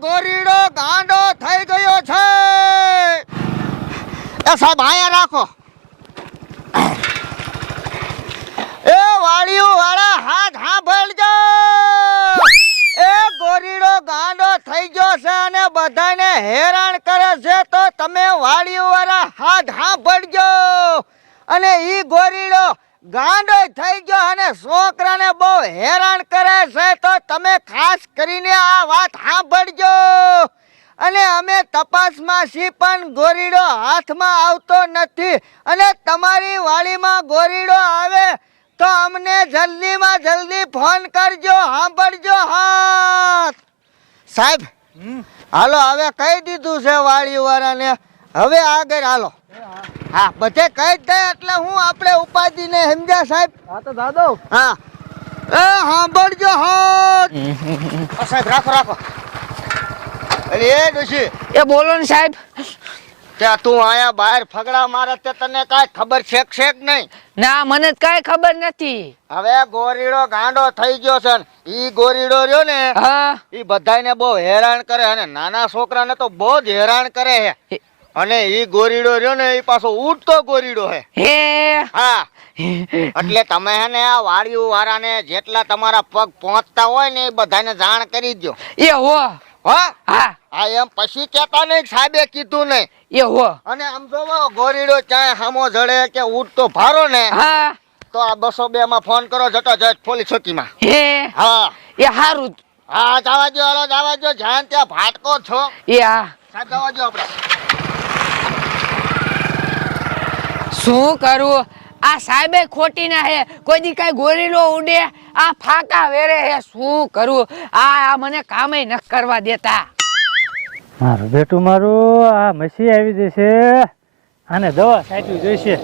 ગોરીડો ગાંડો થઈ ગયો છે. એ સાહેબ આયા રાખો. એ વાળીઓ વાળા હાથ સાંભળજો. એ ગોરીડો ગાંડો થઈ ગયો છે અને બધાને હેરાન કરે છે તો તમે વાળીઓ વાળા હાથ સાંભળજો. અને ઈ ગોરીડો ગાંડો થઈ ગયો અને છોકરાને બહુ હેરાન કરે છે તો તમે ખાસ કરીને આ વાત સાંભળજો. અને અમે તપાસમાં છીએ પણ ગોરીડો હાથમાં આવતો નથી. અને તમારી વાડીમાં ગોરીડો આવે તો અમને જલ્દીમાં જલ્દી ફોન કરજો સાંભળજો હાથ. સાહેબ હાલો હવે કહી દીધું છે વાડીવાળાને હવે આગળ હાલો. હા બધે કહી જ દે એટલે હું આપણે ઉપાધિને સમજ્યા સાહેબ. હા તો દાદો. હા. એ સાંભળજો હાથ. સાહેબ રાખો રાખો. અરે એ ડોશી. એ બોલો ને સાહેબ. ત્યાં તું આયા બહાર ફગડા મારે તે તને કાંઈ ખબર છે કે નહીં? ના મને કાંઈ ખબર નથી. હવે ગોરીડો ગાંડો થઈ ગયો છે ને ઈ ગોરીડો રહ્યો ને હા. ઈ બહુ હેરાન કરે અને નાના છોકરાને તો બહુ જ હેરાન કરે હે. અને ઈ ગોરીડો રહ્યો ને ઈ પાછો ઉઠતો ગોરીડો હે. હા. એટલે તમે હે ને આ વાડીઓ વાળાને જેટલા તમારા પગ પહોંચતા હોય ને એ બધાને જાણ કરી દો એ હો. હા? હા. આ એમ પછી કેતા નહીં સાહેબે કીધું નહીં. એ હો. અને આમ જોવો ગોરીડો ચાય હામો જડે કે ઉઠતો ભારો ને હા. તો આ બસો બે માં ફોન કરો જતો જજ પોલીસ ચોકીમાં હે? હા. એ હારું હા જવા દો હાલો જવા દો જ્યાં ત્યાં ભાટકો છો. એ હા. સાહેબ જવા દો આપણે શું કરું? આ સાહેબે ખોટી ના હે. કોઈ દી કઈ ગોરીલો ઉડે આ ફાકા વેરે હે. શું કરું? આ આ મને કામે ન કરવા દેતા. મારું બેટું મારું આ મસી આવી જશે. આને દવા સાચવી જોઈશે.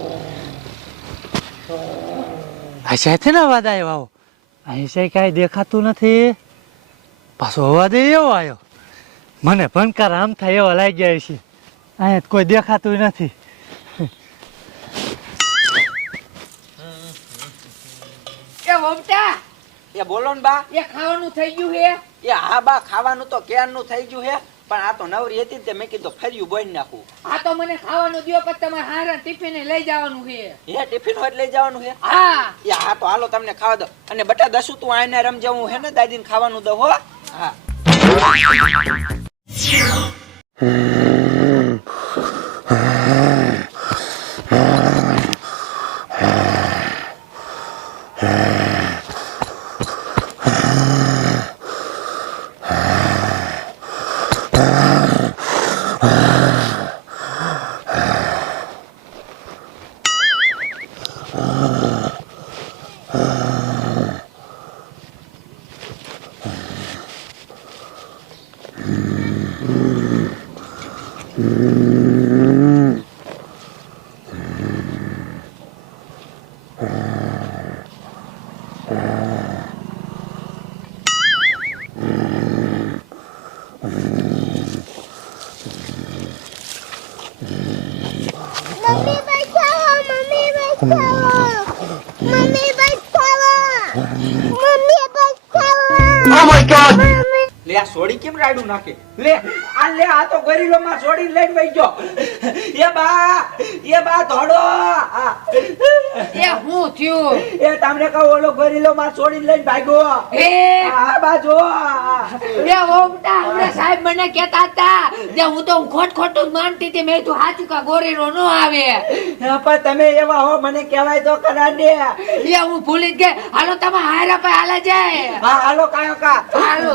આ સાથે ને અવાજ આવ્યો આવો અહીં છે કાંઈ દેખાતું નથી. પાછો અવાજ એવો આવ્યો. મને ભણકાર આમ થાય એવા લાગ્યા છે અહીંયા કોઈ દેખાતું નથી. વમટા એ બોલો ને બા. એ ખાવાનું થઈ ગયું હે? એ હા બા ખાવાનું તો ક્યારનું થઈ ગયું હે? પણ આ તો નવરી હતી તે મેં કીધું ફર્યું બોઈ નાખું. આ તો મને ખાવાનું દ્યો પછી તમારે હારા ટિફિન લઈ જવાનું હે. હે ટિફિન હોય લઈ જવાનું હે? હા. એ હા તો હાલો તમને ખાવા દો અને બટા દસું તું આઈને રમજાવું હે ને દાદીને ખાવાનું દો હો. હા. Ah. લે આ સોડી કેમ રાડું નાખે? લે આ લે આ તો ગરીલો માં સોડી લઈને વઈ ગયો. એ બા એ બા ધોડો. એ હું થયું? એ તમને કહું ઓલો ગરીલો માં સોડી લઈને ભાગ્યો. એ? આ બાજુ એ ઓમટા હમણાં સાહેબ મને કહેતા હતા જે હું તો ખોટ ખોટું માનતી હતી. મેં તું સાચું કા ગોરીનો નો આવે? પણ તમે એવા હો મને કહેવાય તો કરા ને. એ હું ભૂલી જ ગઈ. હાલો તમે હારા પર હાલા જાય. હા હાલો કાયો કા. હાલો.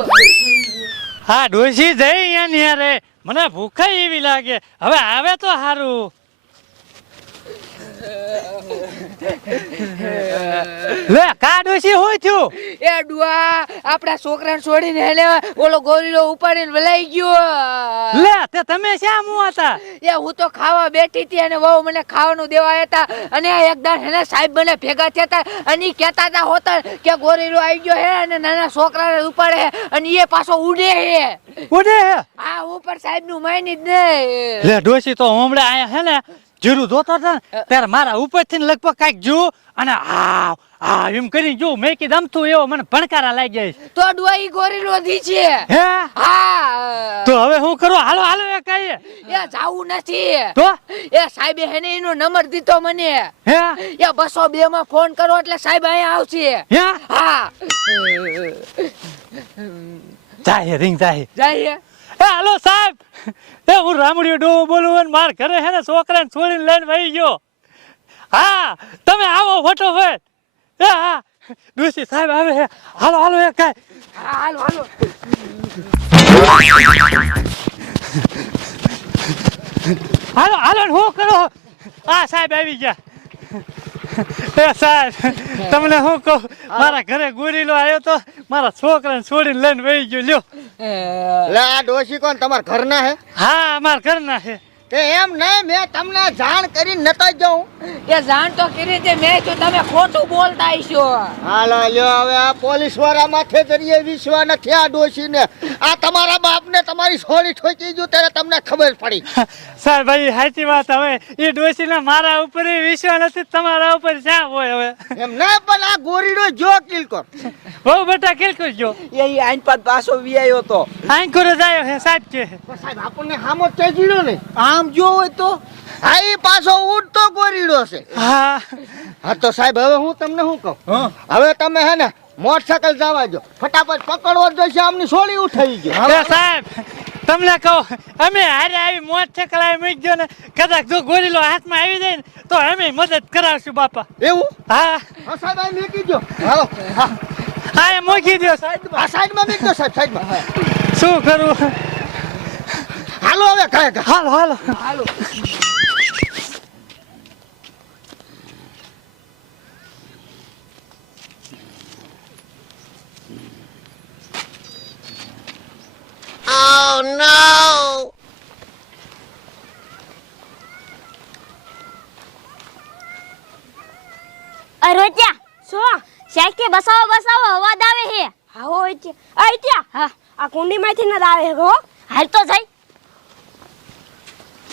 હા ડોસી જઈ અહીંયા ને મને ભૂખે એવી લાગે. હવે આવે તો સારું લે કા ડોશી હું થયું? એ ડુઆ આપણા છોકરાને છોડીને હેલે ઓલો ગોરીલો ઉપાડીને વલાઈ ગયો. લે તે તમે શ્યા મું હતા? એ હું તો ખાવા બેઠી હતી અને વહુ મને ખાવાનું દેવા હતા. અને એકદમ હેને સાહેબ મને ભેગા થયા હતા. અને કહેતા હતા હોતા કે ગોરીલો આવી ગયો હે અને નાના છોકરાને ઉપાડે હે અને એ પાછો ઉડે હે. ઉડે હે? આ ઉપર સાહેબનું માની જ નહીં. લે ડોશી તો હમણાં આયા હે ને જીરું ધોતો હતો ને ત્યારે મારા ઉપરથી લગભગ કાંઈક જો અને આ આ એમ કરી જો મેં કીધું આમ એવો મને ભણકારા લાગી જાય તો ડુઆઈ ગોરી દી છે. હે? હા. તો હવે હું કરું? હાલો હાલો એ કાંઈ એ જાવું નથી. તો? એ સાહેબે હેને એનો નંબર દીધો મને. હે? એ બસો બે માં ફોન કરો એટલે સાહેબ અહીંયા આવશે. હે? હા. જાય રિંગ જાય જઈએ એ હાલો સાહેબ. એ, હું રામડીયો ડોવો બોલું અને માર ઘરે હે ને છોકરાને છોડીને લઈને વહી ગયો. હા, તમે આવો ફોટો ફટોફટ. એ, હા. ડોશી સાહેબ આવે હે. હાલો હાલો, એ કાંઈ. હાલો હાલો. હાલો હાલો હું કરો? આ સાહેબ આવી ગયા. એ સાહેબ તમને હું કહું મારા ઘરે ગુરીલો આવ્યો તો મારા છોકરાને છોડીને લઈને વહી ગયો લ્યો. લે આ ડોશી કોણ? તમારા ઘરના હે? હા અમારા ઘરના છે તે એમ નહીં મેં તમને જાણ કરી નતો જાઉં. એ જાણ તો કરી છે મેં તો તમે ખોટું બોલતા છો હાલો લ્યો હવે આ પોલીસવાળા માથે જરીએ વિશ્વા નથી આ ડોશીને. આ તમારા બાપને તમારી સોળી ઠોકી ગયું ત્યારે તમને ખબર પડી. સાહેબ ભાઈ સાચી વાત. હવે એ ડોશીને મારા ઉપર વિશ્વા વિશ્વાસ નથી તમારા ઉપર શા હોય હવે. એમ ના પણ આ ગોરીડો જો કિલકોર બહુ બેટા કેલકું કરજો. એ આઈન પાછ પાછો વિયાયો તો. આઈન કરે જાય હે સાહેબ કે સાહેબ આપણને હામો ચેજીડો ને. આમ જો હોય તો? હા ઈ પાછો ઉડતો ગોરીડો છે. હા. હા તો સાહેબ હવે હું તમને શું કહું? હવે તમે હે ને મોટરસાયકલ જવા દો ફટાફટ પકડવો જ જોઈશે આમની સોળી ઉઠાઈ ગયો એ સાહેબ તમને કહો અમે હારે આવી મોટરસાયકલ આવી મૂકજો દો ને કદાચ જો ગોરીલો હાથમાં આવી જાય ને તો અમે મદદ કરાવશું બાપા. એવું? હા. હા સાહેબ આ મૂકી દો હાલો. હા. હા એ મૂકી દો સાઈડમાં. આ સાઈડમાં મૂકી દો સાહેબ સાઈડમાં. શું કરું? હાલો હવે કાય. હાલો હાલો. હાલો. Oh no! શું? સાહેબ કે બસાવો બસાવો અવાજ આવે હે. હા હો ત્યાં આ હા. આ કુંડીમાંથી ન આવે હે હાલ તો જઈ.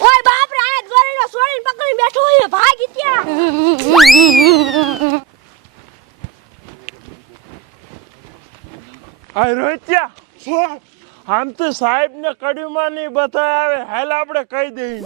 ઓય બાપ રે આ દોરીનો સોળીને પકડીને બેઠો હે ભાગી ઇત્યા આ રોત્યા આમ તો સાહેબ ને કડીમાં નહીં બતાવે હાલ આપણે કહી દઈએ.